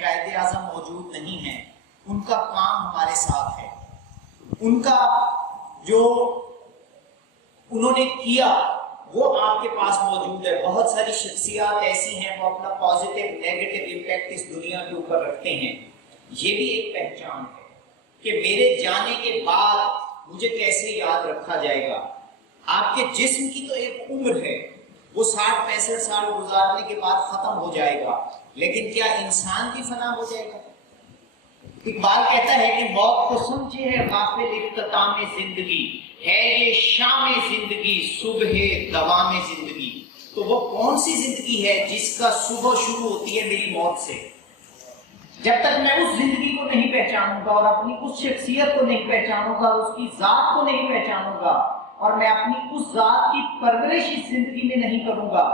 قائد اعظم موجود نہیں ہیں، ان کا کام ہمارے ساتھ ہے، ان کا جو انہوں نے کیا وہ آپ کے پاس موجود ہے۔ بہت ساری شخصیات ایسی ہیں وہ اپنا پازیٹیو نیگیٹو امپیکٹ اس دنیا کے اوپر رکھتے ہیں۔ یہ بھی ایک پہچان ہے کہ میرے جانے کے بعد مجھے کیسے یاد رکھا جائے گا۔ آپ کے جسم کی تو ایک عمر ہے، وہ 60-65 سال گزارنے کے بعد ختم ہو جائے گا، لیکن کیا انسان بھی فنا ہو جائے گا؟ اقبال کہتا ہے کہ موت کو سمجھے ہے غافل اختتام زندگی، ہے یہ شام زندگی صبح دوام زندگی۔ تو وہ کون سی زندگی ہے جس کا صبح شروع ہوتی ہے میری موت سے؟ جب تک میں اس زندگی کو نہیں پہچانوں گا اور اپنی اس شخصیت کو نہیں پہچانوں گا، اس کی ذات کو نہیں پہچانوں گا، اور میں اپنی اس ذات کی پرورش اس زندگی میں نہیں کروں گا،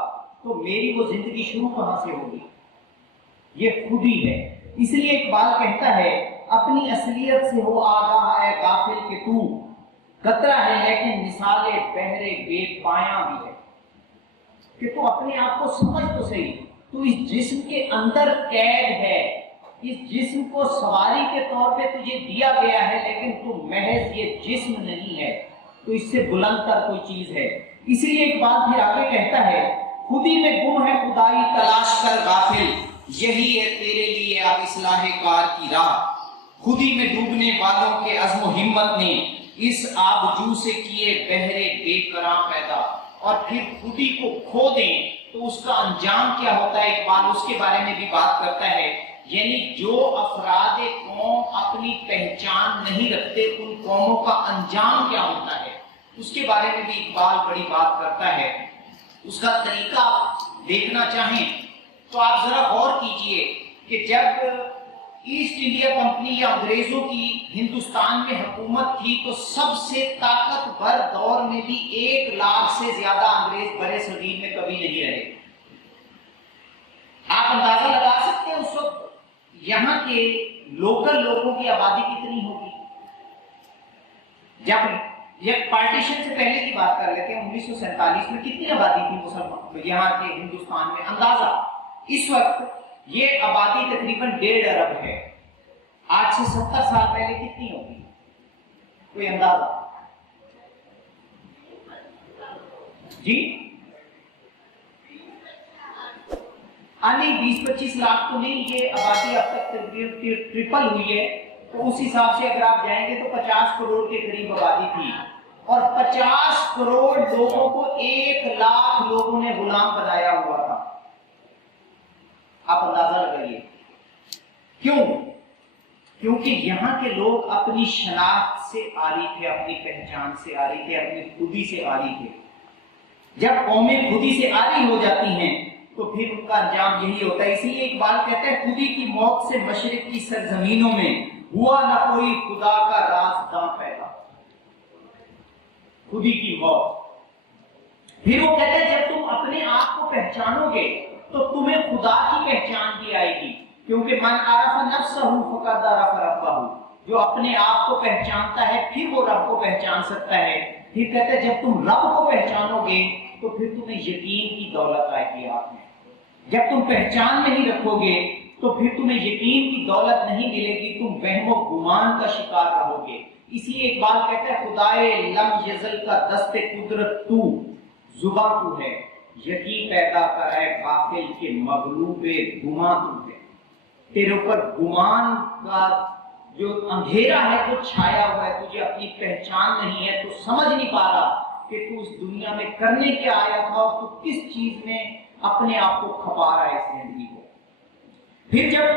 تو میری وہ زندگی شروع کہاں سے ہوگی؟ یہ خود ہی ہے۔ اس لیے اقبال کہتا ہے اپنی اصلیت سے ہو آگاہ اے غافل کہ تو قطرہ ہے لیکن مثال بحر بے پایاں بھی ہے، کہ تو اپنے آپ کو سمجھ تو صحیح، تو اس جسم کے اندر قید ہے، اس جسم کو سواری کے طور پہ تجھے دیا گیا ہے، لیکن تو محض یہ جسم نہیں ہے، تو اس سے بلند تر کوئی چیز ہے۔ اسی لیے اقبال پھر آگے کہتا ہے خودی میں گم ہے خدائی تلاش کر غافل، یہی ہے تیرے لیے اب اصلاح کار کی راہ، خودی میں ڈوبنے والوں کے عزم و ہمت نے اس آبجو سے کیے بہرے بے قرار پیدا، اور پھر خودی کو کھو دیں تو اس کا انجام کیا ہوتا ہے؟ اقبال اس کے بارے میں بھی بات کرتا ہے، یعنی جو افراد قوم اپنی پہچان نہیں رکھتے ان قوموں کا انجام کیا ہوتا ہے، اس کے بارے میں بھی اقبال بڑی بات کرتا ہے۔ اس کا طریقہ دیکھنا چاہیں تو آپ ذرا غور کیجئے کہ جب ایسٹ انڈیا کمپنی یا انگریزوں کی ہندوستان میں حکومت تھی تو سب سے طاقتور دور میں بھی 1 لاکھ سے زیادہ انگریز برے صغیر میں کبھی نہیں رہے۔ آپ اندازہ لگا سکتے ہیں اس وقت یہاں کے لوکل لوگوں کی آبادی کتنی ہوگی؟ جب یہ پارٹیشن سے پہلے کی بات کر لیتے ہیں، 1947 میں کتنی آبادی تھی مسلمان یہاں کے ہندوستان میں؟ اندازہ اس وقت یہ آبادی تقریباً 1.5 ارب ہے۔ آج سے 70 سال پہلے کتنی ہوگی؟ کوئی اندازہ؟ جی نہیں، 20-25 لاکھ تو نہیں، یہ آبادی اب تک ٹرپل ہوئی ہے، تو اس حساب سے اگر آپ جائیں گے تو 50 کروڑ کے قریب آبادی تھی، اور 50 کروڑ لوگوں کو 1 لاکھ لوگوں نے غلام بنایا ہوا تھا۔ آپ اندازہ لگائیے کیوں؟ کیونکہ یہاں کے لوگ اپنی شناخت سے آری تھے، اپنی پہچان سے آری تھے، اپنی خودی سے آری تھے۔ جب قومیں خودی سے آری ہو جاتی ہیں تو پھر ان کا انجام یہی ہوتا ہے۔ اسی لیے اقبال کہتے ہیں خودی کی موت سے مشرق کی سرزمینوں میں ہوا نہ کوئی خدا کا رازداں پیدا، خودی کی موت۔ پھر وہ کہتے ہیں جب تم اپنے آپ کو پہچانو گے تو تمہیں خدا کی پہچان بھی آئے گی، کیونکہ من عرف نفسہ فقد عرف ربہ، جو اپنے آپ کو پہچانتا ہے پھر وہ رب کو پہچان سکتا ہے۔ پھر کہتے ہیں جب تم رب کو پہچانو گے تو پھر تمہیں یقین کی دولت آئے گی آپ میں۔ جب تم پہچان نہیں رکھو گے تو پھر تمہیں یقین کی دولت نہیں ملے گی، تم وہم و گمان کا شکار رہو گے۔ اس لیے اقبال کہتا ہے خدائے لم یزل کا دست قدرت تو، زباں تو ہے، یقین پیدا کر اے غافل کے مغلوب گمان تو ہے۔ تیرے اوپر گمان کا جو اندھیرا ہے وہ چھایا ہوا ہے، تجھے اپنی پہچان نہیں ہے، تو سمجھ نہیں پا رہا کہ تو اس دنیا میں کرنے کیا آیا تھا اور تو کس چیز میں اپنے آپ کو کھپا رہا ہے اس زندگی کو۔ پھر جب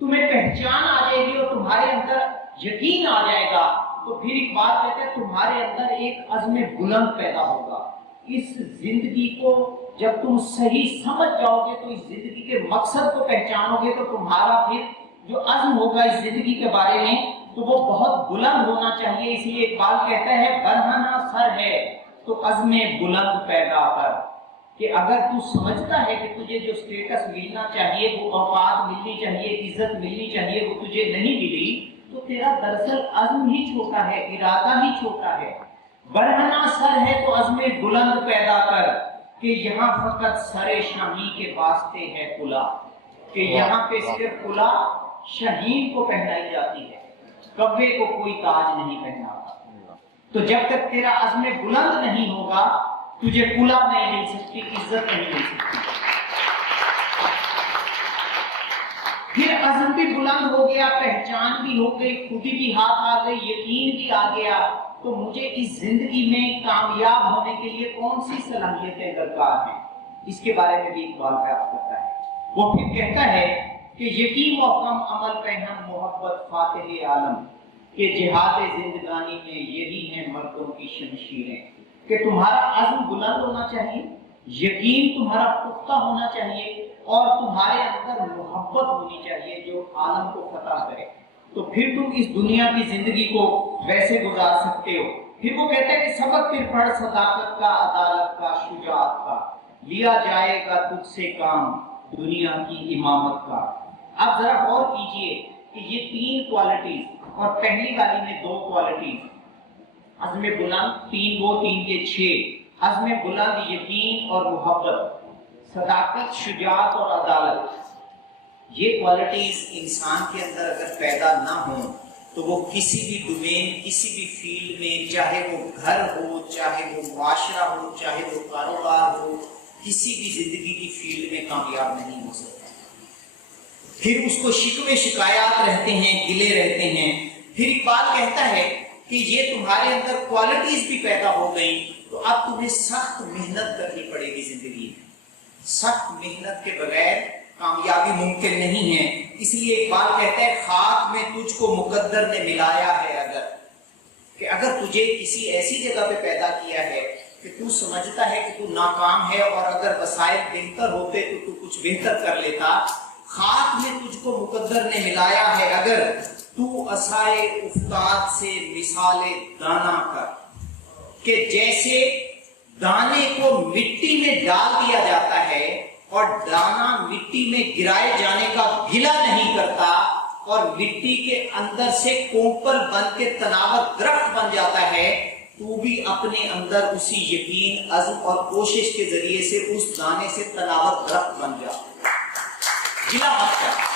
تمہیں پہچان آ جائے گی اور تمہارے اندر یقین آ جائے گا تو پھر ایک بات کہتے ہیں تمہارے اندر ایک عزم بلند پیدا ہوگا۔ اس زندگی کو جب تم صحیح سمجھ جاؤ گے تو اس زندگی کے مقصد کو پہچانو گے تو تمہارا پھر جو عزم ہوگا اس زندگی کے بارے میں تو وہ بہت بلند ہونا چاہیے۔ اسی لیے اقبال کہتا ہے برہنہ سر ہے تو عزم بلند پیدا کر، کہ اگر تو سمجھتا ہے کہ تجھے جو سٹیٹس ملنا چاہیے، وہ اوقات ملنی چاہیے، عزت ملنی چاہیے، وہ تجھے نہیں ملی تو تیرا دراصل عزم ہی چھوٹا ہے، ارادہ ہی چھوٹا ہے۔ برہنہ سر ہے تو عزم بلند پیدا کر، کہ یہاں فقط سر شاہی کے واسطے ہے کلا، کہ یہاں پہ صرف کلا شاہین کو پہنائی جاتی ہے، کبے کو کوئی تاج نہیں پہناتا۔ تو جب تک تیرا عزم بلند نہیں ہوگا تجھے کلا نہیں مل سکتی، عزت نہیں مل سکتی۔ پھر عزم بھی بلند ہو گیا، پہچان بھی ہو گئی، خودی بھی ہاتھ آ گئی، یقین بھی آ گیا، تو مجھے اس زندگی میں کامیاب ہونے کے لیے کون سی صلاحیتیں درکار ہیں، اس کے بارے میں بھی اقبال بیان کرتا ہے۔ وہ پھر کہتا ہے کہ یقین و کم عمل پہ ہم محبت فاتح عالم، کہ جہاد زندگانی میں یہی ہیں مردوں کی شمشیریں، کہ تمہارا عزم بلند ہونا چاہیے، یقین تمہارا پختہ ہونا چاہیے، اور تمہارے اندر محبت ہونی چاہیے جو عالم کو فتح کرے، تو پھر تم اس دنیا کی زندگی کو ویسے گزار سکتے ہو۔ پھر وہ کہتے ہیں کہ سبق پھر پڑھ صداقت کا، عدالت کا، شجاعت کا، لیا جائے گا تجھ سے کام دنیا کی امامت کا۔ اب ذرا غور کیجئے کہ یہ تین کوالٹیز، اور پہلی والی میں دو کوالٹیز، عزم بلند تین، وہ تین کے چھ، عزم بلند یقین اور محبت، صداقت، شجاعت اور عدالت، یہ کوالٹیز انسان کے اندر اگر پیدا نہ ہوں تو وہ کسی بھی ڈومین، کسی بھی فیلڈ میں، چاہے وہ گھر ہو، چاہے وہ معاشرہ ہو، چاہے وہ کاروبار ہو، کسی بھی زندگی کی فیلڈ میں کامیاب نہیں ہو سکتا۔ پھر اس کو شکوے شکایات رہتے ہیں، گلے رہتے ہیں۔ پھر اقبال کہتا ہے کہ یہ تمہارے اندر کوالٹیز بھی پیدا ہو گئی تو اب تمہیں سخت محنت کرنی پڑے گی زندگی میں، سخت محنت کے بغیر کامیابی ممکن نہیں ہے۔ اس لیے اقبال کہتا ہے خاک میں تجھ کو مقدر نے ملایا ہے، اگر تجھے کسی ایسی جگہ پہ پیدا کیا ہے کہ تو سمجھتا ہے کہ تو ناکام ہے، اور اگر وسائل بہتر ہوتے تو تو کچھ بہتر کر لیتا، خاک میں تجھ کو مقدر نے ملایا ہے اگر، تو عصائے افتاد سے مثال دانا کر، کہ جیسے دانے کو مٹی میں ڈال دیا جاتا ہے اور دانا مٹی میں گرائے جانے کا گلہ نہیں کرتا، اور مٹی کے اندر سے کوپل بن کے تناور درخت بن جاتا ہے، تو بھی اپنے اندر اسی یقین، عزم اور کوشش کے ذریعے سے اس دانے سے تناور درخت بن جاتا ہے، گلہ مت کر۔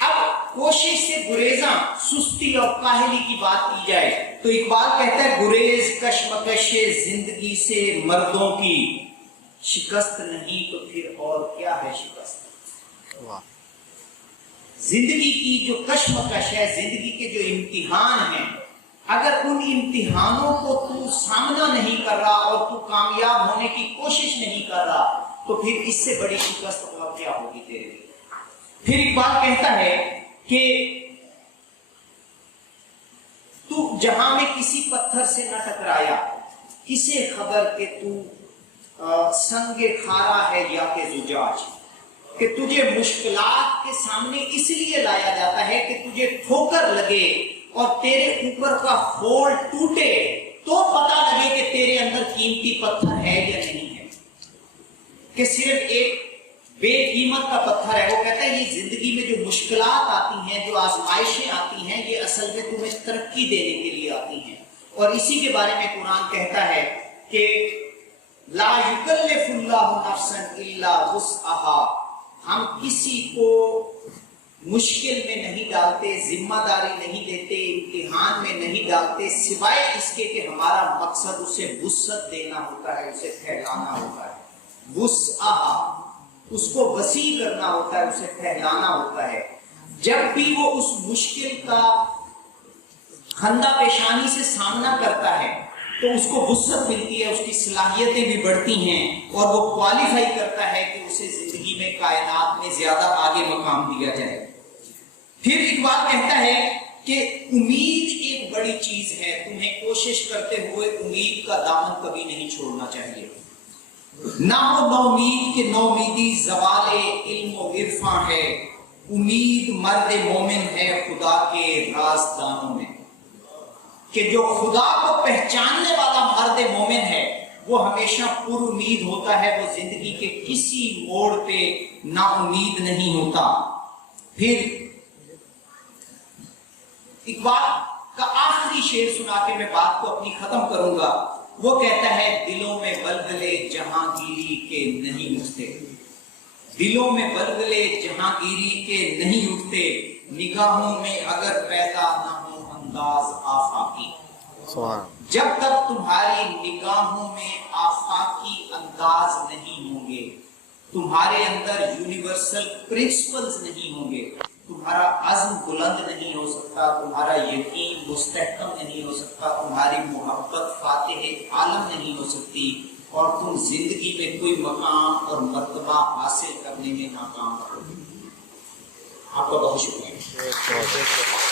اب کوشش سے گریزاں، سستی اور کاہلی کی بات کی جائے تو اقبال کہتا ہے گریز کشمکش زندگی سے مردوں کی، شکست نہیں تو پھر اور کیا ہے شکست۔ زندگی کی جو کشمکش ہے، زندگی کے جو امتحان ہیں، اگر ان امتحانوں کو تو سامنا نہیں کر رہا اور تو کامیاب ہونے کی کوشش نہیں کر رہا تو پھر اس سے بڑی شکست اور کیا ہوگی تیرے لیے۔ پھر اقبال کہتا ہے کہ تو جہاں میں کسی پتھر سے نہ ٹکرایا، کسے خبر کہ تو سنگ کھارا ہے یا کہ زجاج، کہ تجھے مشکلات کے سامنے اس لیے لایا جاتا ہے کہ تجھے ٹھوکر لگے اور تیرے اوپر کا خول ٹوٹے تو پتہ لگے کہ تیرے اندر قیمتی پتھر ہے یا نہیں ہے، کہ صرف ایک بے قیمت کا پتھر ہے۔ وہ کہتا ہے یہ زندگی میں جو مشکلات آتی ہیں، جو آزمائشیں آتی ہیں، یہ اصل میں تمہیں ترقی دینے کے لیے آتی ہیں، اور اسی کے بارے میں قرآن کہتا ہے کہ لا یکلف اللہ نفسا الا وسعها، ہم کسی کو مشکل میں نہیں ڈالتے، ذمہ داری نہیں دیتے، امتحان میں نہیں ڈالتے، سوائے اس کے کہ ہمارا مقصد اسے وسعت دینا ہوتا ہے، اسے پھیلانا ہوتا ہے، وسعها، اس کو وسیع کرنا ہوتا ہے، اسے پھیلانا ہوتا ہے۔ جب بھی وہ اس مشکل کا خندہ پیشانی سے سامنا کرتا ہے تو اس کو وسعت ملتی ہے، اس کی صلاحیتیں بھی بڑھتی ہیں، اور وہ کوالیفائی کرتا ہے کہ اسے زندگی میں، کائنات میں زیادہ آگے مقام دیا جائے۔ پھر اقبال کہتا ہے کہ امید ایک بڑی چیز ہے، تمہیں کوشش کرتے ہوئے امید کا دامن کبھی نہیں چھوڑنا چاہیے، نہ ہو نومید کہ نومیدی زوال علم و عرفاں ہے، امید مرد مومن ہے خدا کے رازدانوں میں، کہ جو خدا کو پہچاننے والا مرد مومن ہے وہ ہمیشہ پر امید ہوتا ہے، وہ زندگی کے کسی موڑ پہ نا امید نہیں ہوتا۔ پھر اقبال کا آخری شعر سنا کے میں بات کو اپنی ختم کروں گا. وہ کہتا ہے دلوں میں ولولے جہانگیری کے نہیں اٹھتے، دلوں میں ولولے جہانگیری کے نہیں اٹھتے، نگاہوں میں اگر پیدا نہ ہو انداز آفاقی. جب تک تمہاری نگاہوں میں آفاقی انداز نہیں ہوں گے، تمہارے اندر یونیورسل پرنسپلز نہیں ہوں گے، تمہارا عزم بلند نہیں ہو سکتا، تمہارا یقین مستحکم نہیں ہو سکتا، تمہاری محبت فاتح عالم نہیں ہو سکتی، اور تم زندگی میں کوئی مقام اور مرتبہ حاصل کرنے میں ناکام ہو. آپ کا بہت شکریہ.